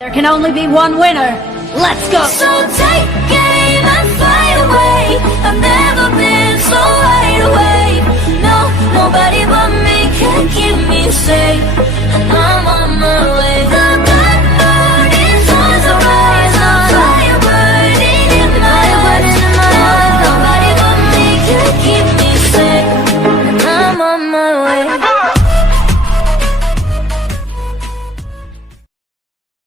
There can only be one winner. Let's go! So take aim and fly away. I've never been so wide awake. No, nobody but me can keep me safe.